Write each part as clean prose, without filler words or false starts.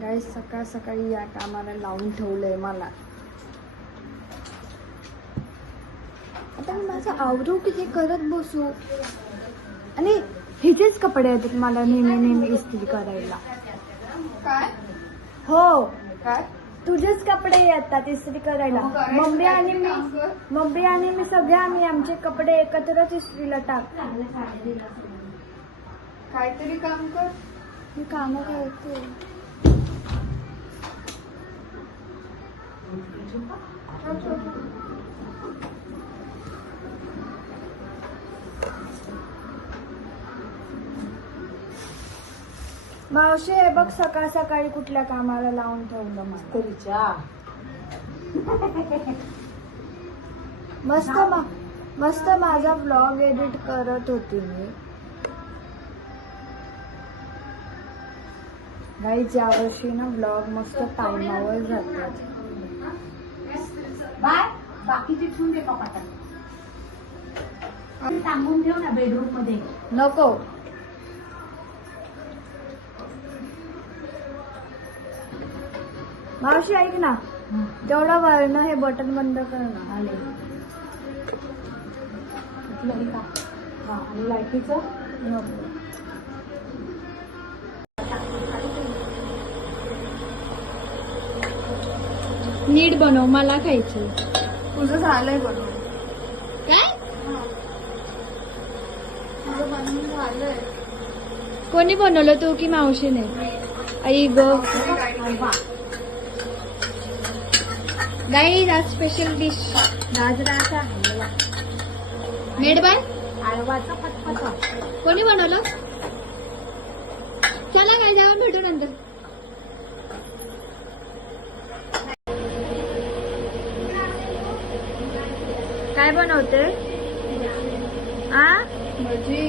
गाईस सकाळ सकाळी या कामाला लावून ठेवलंय मला. आता मी माझं आवरू की हे करत बसू. आणि हिचेच कपडे येतात मला नेहमी इस्त्री करायला. काय हो काय तुझेच कपडे येतात इस्त्री करायला. मम्मी आणि मी सगळे आमचे कपडे एकत्रच इस्त्रीला टाकतो. काहीतरी काम कर. मी काम करते. मावशी हे बघ सकाळ सकाळी कुठल्या कामाला लावून ठेवलं मला. मस्त माझा व्लॉग एडिट करत होती मी. गाईज यावर्षी ना व्लॉग मस्त टाइमावर जातात. बाकीची ठेवून दे कपाटात. टांगून ठेव ना बेडरूम मध्ये. नको मावशी ऐक ना तेवढा वरण हे बटन बंद कर ना. आणि लाईटीचं नको. नीट बनव मला खायची. तुझं झालंय बनवून. काय तुझं बनवून झालंय. कोणी बनवलं तू की मावशीने? आई ग गाईज आज स्पेशल डिश गाजराचा हलवा. Made by आळवाचा फटफटा. कोणी बनवलं? चला काय जेवण भेटू नंतर. काय बनवते? आ भजी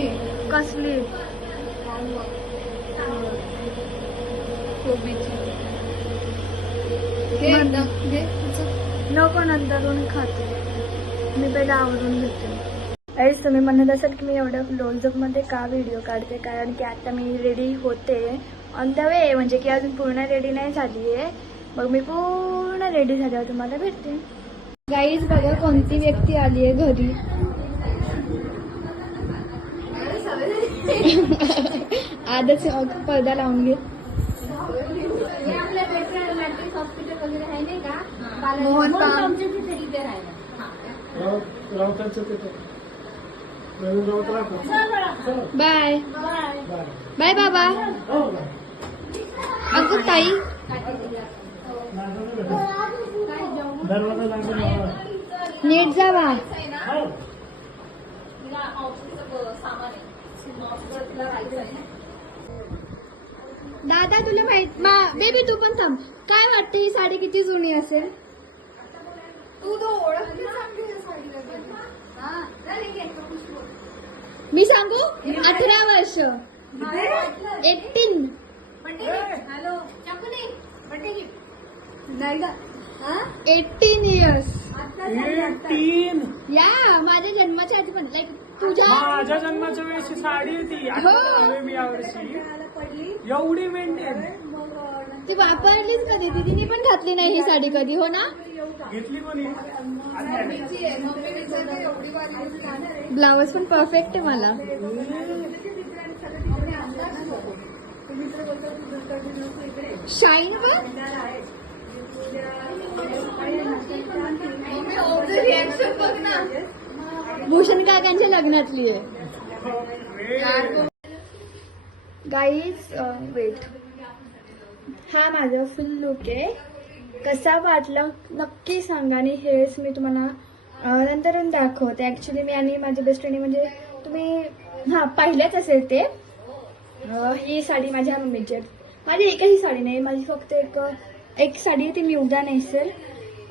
कसली? कोबीची. घे एकदा, घे. नको नंतरून खाते. मी पहिला आवरून घेते. गाईस तुम्ही म्हणत असाल की मी एवढं क्लोजअपमध्ये का व्हिडिओ काढते, कारण की आता मी रेडी होते ऑन द वे, म्हणजे की अजून पूर्ण रेडी नाही झाली आहे. मग मी पूर्ण रेडी झाल्यावर तुम्हाला भेटते. गाईज बघा कोणती व्यक्ती आली आहे घरी. आधच पडदा लावून घे. हॉस्पिटल वगैरे आहे नाही का? मोहन बाय बाय बाबा. अगं ताई नीट जावा. दादा तुला माहित बेबी तू पण थांब. काय वाटतं ही साडी किती जुनी असेल? तू तो ओळखली चांगली आहे साडीला. मी सांगू 18 वर्ष 18. नाही का 18 इयर्स. या माझ्या जन्माच्या आधी पण लाईक तुझ्या माझ्या जन्माच्या वेळेची साडी होती. आता मी यावर्षी एवढी मेंटेन ती वापरलीच कधी? तिने पण घातली नाही ही साडी कधी, हो ना? घेतली कोणी? एवढी वाली. ब्लाउज पण परफेक्ट आहे मला. शाईन वर रिॲक्शन बघ ना. भूषण काकांच्या लग्नातली आहे. गाईज वेट, हा माझा फुल लुक आहे. कसा वाटलं नक्की सांगा. आणि हेच मी तुम्हाला नंतर दाखवते. ॲक्च्युली मी आणि माझी बेस्ट फ्रेंड, म्हणजे तुम्ही पाहिलंच असेल ते. ही साडी माझ्या मम्मीची आहे. माझी एकही साडी नाही, माझी फक्त एक साडी आहे, ती मी उद्या नेसेल.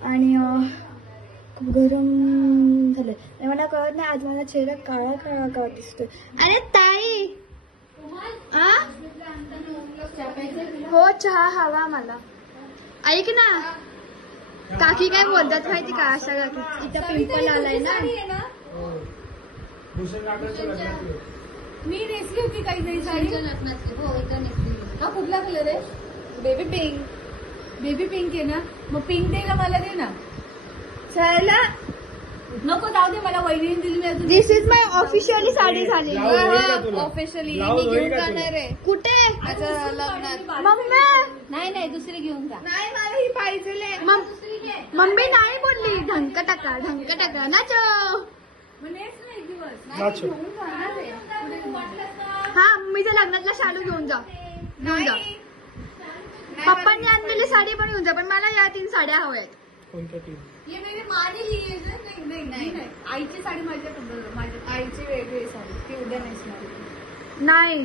आणि खूप गरम झालं. मला कळत नाही आज माझा चेहरा काळा काळा का दिसतोय. अरे ताई हो चहा हवा मला. ऐक ना काकी काय बोलतात माहिती का? अशा इथं पिंपल आलाय ना. मी नेसली होती काहीतरी साडी. हो इथं नेसली. हा कुठला कलर आहे? Baby pink. बेबी पिंक आहे ना, मग पिंक दे ना, मला दे ना. चला नको, जाऊ दे, मला वहिनीने दिली मी अजून. दिस इज माय ऑफिशियली साडी झाली. लावून होईल का तुला? ऑफिशियली लावून मी होईल घेऊन का तुला? जाणार आहे कुठे माझ्या लग्नात. मम्मी नाही दुसरी घेऊन जा. नाही मला ही पाहिजे. मम्मी नाही बोलली ढंक टाका नाचो. नाचो. हा मम्मीच्या लग्नातला शालू घेऊन जा. पप्पांनी आणलेली साडी पण घेऊन जा, पण मला या 3 साड्या हव्यात. कोणत्या टीम? ये मेरी माने ली है. नाही आईची साडी माझ्या आईची वेगळी साडी, ती उद्या नेसणार. नाही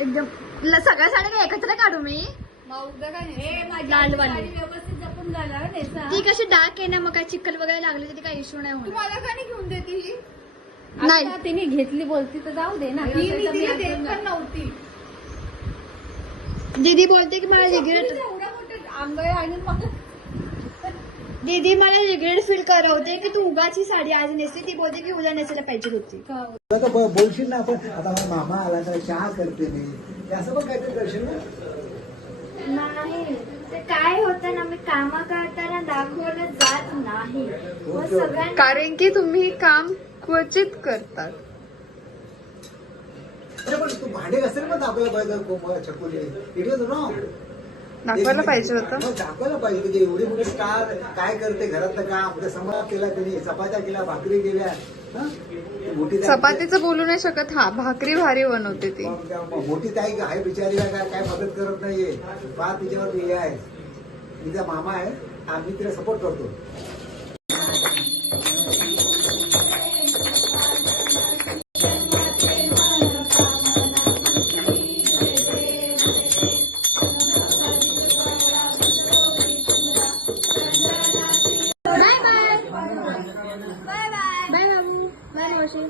एकदम सगळ्या साड्या काय एकत्र काढू मी. मग उद्या काय नाही. लालवाली. साडी व्यवस्थित जपून घाला नेसा. ती कशी डार्क आहे ना, मग काय चिखल वगैरे लागली तर काही इश्यू नाही तू होणार. मला का नाही घेऊन देते ही? नाही. आता तिने घेतली बोलती तर जाऊ दे ना. ही मी तिला देत पण नव्हती. दीदी बोलते की मला रिग्रेट एवढा मोठा आंगळे आणून मला दीदी मला रिग्रेट फील करवते की तू उगाची साडी आज नेसली. ती बोलते की उद्या नेसायला पाहिजे होती. आता बोलशील ना आपण, आता माझा मामा आला तर चहा करते मी, ते असं पण काहीतरी करशील ना. नाही ते काय होतं ना, मी काम करताना दाखवलं जात नाही. मग सगळ्यांना कारण की तुम्ही काम क्वचित करतात. अरे पण तू भांडे घासेल पण दाखवायला पाहिजे कोमळ छकुली. It was wrong. दाखवायला पाहिजे होतं. दाखवायला पाहिजे की एवढी मोठी स्टार काय करते घरातलं काम. आपल्या समाज केला त्यांनी, चपात्या केल्या, भाकरी केल्या. हं? मोठी ताई- चपातीचं बोलू नाही शकत. हा भाकरी भारी बनवते ती. मोठी ताई आहे बिचारीला काय मदत करत नाहीये. फार तिच्यावर हे आहे. तिचा मामा आहे, आम्ही तिला सपोर्ट करतो. बाय बाय बाय बाबू बाय मावशी.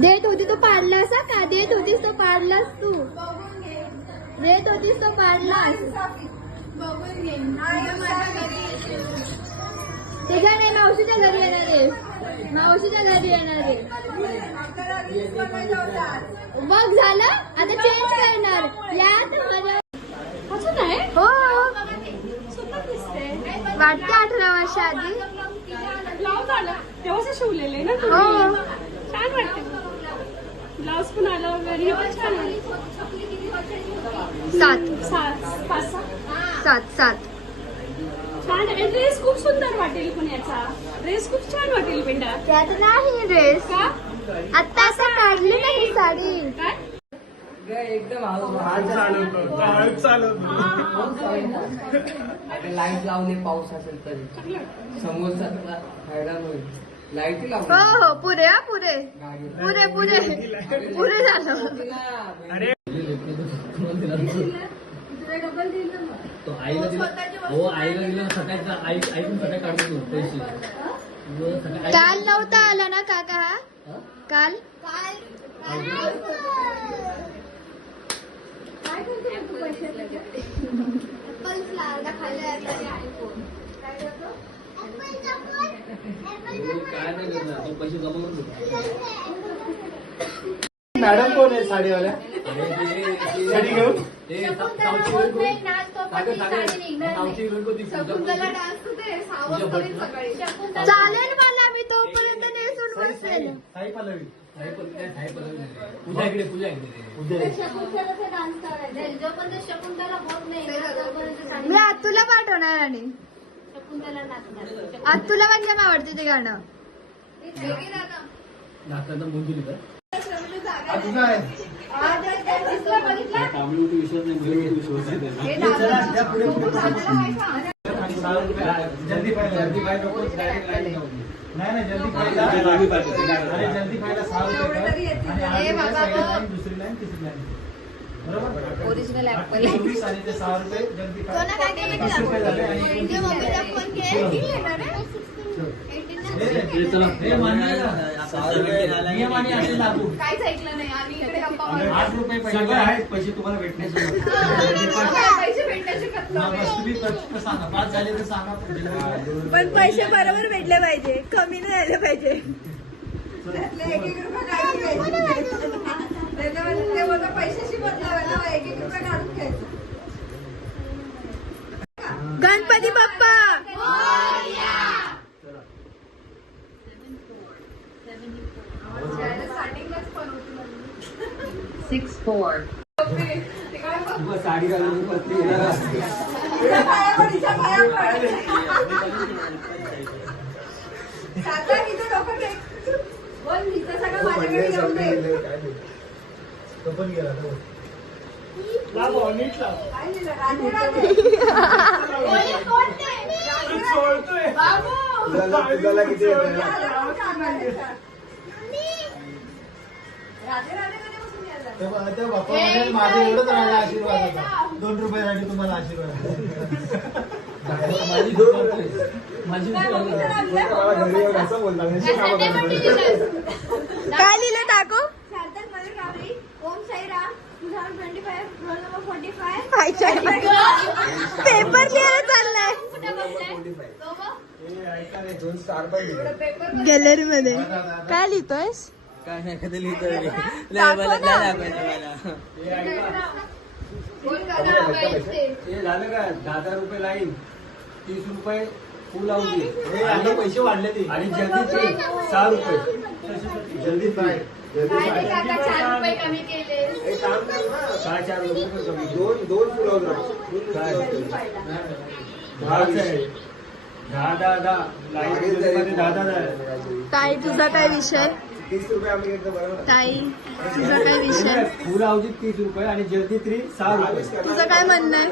देत होती तो पाडलास का? देत होतीस तो पाडलास तू. देत होतीस तो पाडलास. त्याच्या नाही मावशीच्या घरी येणार आहे. मावशीच्या घरी येणार आहे. बघ झालं आता चेंज करणार. यात असं नाही. हो वाटते 18 वर्ष आधी. ब्लाऊज आला तेव्हा शिवलेले ना हो छान वाटते. ब्लाऊज पण आला वगैरे हे पण छान आहे. 7 छान आहे. ड्रेस खूप सुंदर वाटेल पण याचा. ड्रेस खूप छान वाटेल बेटा. त्यात नाही ड्रेस. का आता काढली नाही साडी. काय चालवतो. लाईट लावले पाऊस असेल तरी समोरचा हैराण होईल. लाईट हो हो पुरे हा पुरे पुरे पुरे पुरे झालं. अरे तो आईला दिला. हो आईला दिला. सकाळचा आई पण सकाळी काढतो पैसे. काल नव्हता आला ना काका हा. काल काय नाही करणार. तो पैसे जमा करून मॅडम कोण आहे साडीवाल्या? साडी घेऊन? चालेल मला. मी तोपर्यंत नेसून बसेल. साई पल्लवी. पूजा इकडे पूजा इकडे. मी आतूला पाठवणार आणि आतूला म्हणजे आवडते ते गाणं. नाचताना मुंजली तर तुझं आहे. कामली विश्वास नाही. विश्वास चला, द्या पुढे पुढे. जल्दी पाहिजे. जल्दी पाहिजे. नाही जल्दी खायला. अरे जल्दी खायला 6 रुपये कर. आणि 8 रुपये पहिली लाईन, दुसरी लाईन, तिसरी लाईन. बरोबर. Original apple. 24 आणि ते 6 रुपये जल्दी खायला. 20 रुपये झाले आणि 29 मम्मीला फोन ठेव. केला. हे चला. हे मान्य आहे का? नियमाने असे लागू. काहीच ऐकलं नाही आम्ही इकडे गप्पा मारतो. 8 रुपये पैसे सगळं आहेत, पैसे तुम्हाला भेटण्याचे पैसे भेटण्याची कत्तल आहे. तुम्ही तत्व सांगा, 5 झाले तर सांगा. पण पैसे बरोबर भेटले पाहिजे, कमी नाही आले पाहिजे. गणपती बाप्पा स्टार्टिंगलाच पण होती माझी. 6-4. साडी घालून पत्नी येणार असते. बोल, हिचं सगळं माझ्याकडे येऊन दे. तो पण गेला तो. लाव, नीट लाव. काय लिहिलं? राधे राधे. बोल, कोण ते? तू सोडतोय. बाबू. तुला किती येतं? राधे राधे कधीपासून यायला? त्या बाप्पा म्हणाले, माझा एवढंच राहिला आशीर्वाद होता. 2 रुपयासाठी तुम्हाला आशीर्वाद. माझी दोन रुपये. माझी काय मम्मी तर आणलंय? काय लिहिलं टाको? सार्थक मयूर रावरी, Om Sairam, 2025, roll number 45. Paper लिहायला चाललाय कुठे बसलाय? तो बघ. पेपर गॅलरी मध्ये. काय लिहितोयस? काय नाही कधी लिहितोय मी. दाखव ना. बोल का पैसे. हे झालं का? 10 रुपये लाईन, 30 रुपये फुल लावली. आणि पैसे वाढले ते. आणि जल्दी 6 रुपये. जल्दी काय? काय ते काका 4 रुपये कमी केले. 4 रुपये कमी. 2 फुलं काय? 10 आहे. 10 लाईन 10. ताई तुझा काय विषय? 30 रुपये आम्ही घेतलं बरोबर. ताई तुझा काय विषय? फुल लावली 30 रुपये आणि जल्दी 6 रुपये. तुझं काय म्हणणं आहे?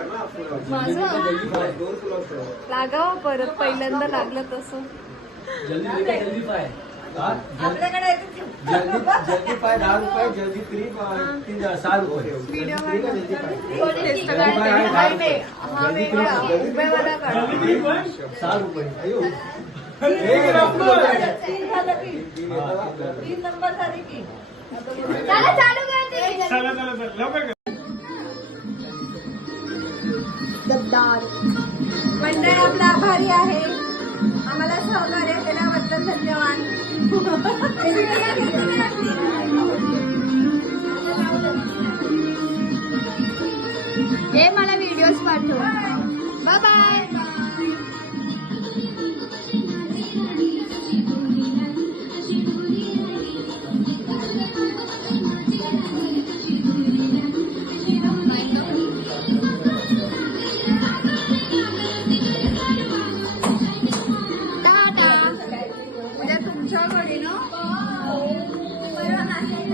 दोन फुलं असतं. लागावं परत, पहिल्यांदा लागलं तसं. जल्दी देखा, जल्दी पाय. आपल्याकडे जल्दी पाय 10 रुपये, जल्दी 3 6 रुपये. हा वेगळा उभेवाला काढ. जल्दी पण. 6 रुपये. अयो. एक नंबर. 3 नंबर झाले की. चला चालू कर ते. चला लवकर कर. मंडळ आपला आभारी आहे. आम्हाला सहकार्य केल्याबद्दल धन्यवाद. हे मला व्हिडिओज पाठव. Bye bye. उद्या तुमच्या घरी ना बरं नाही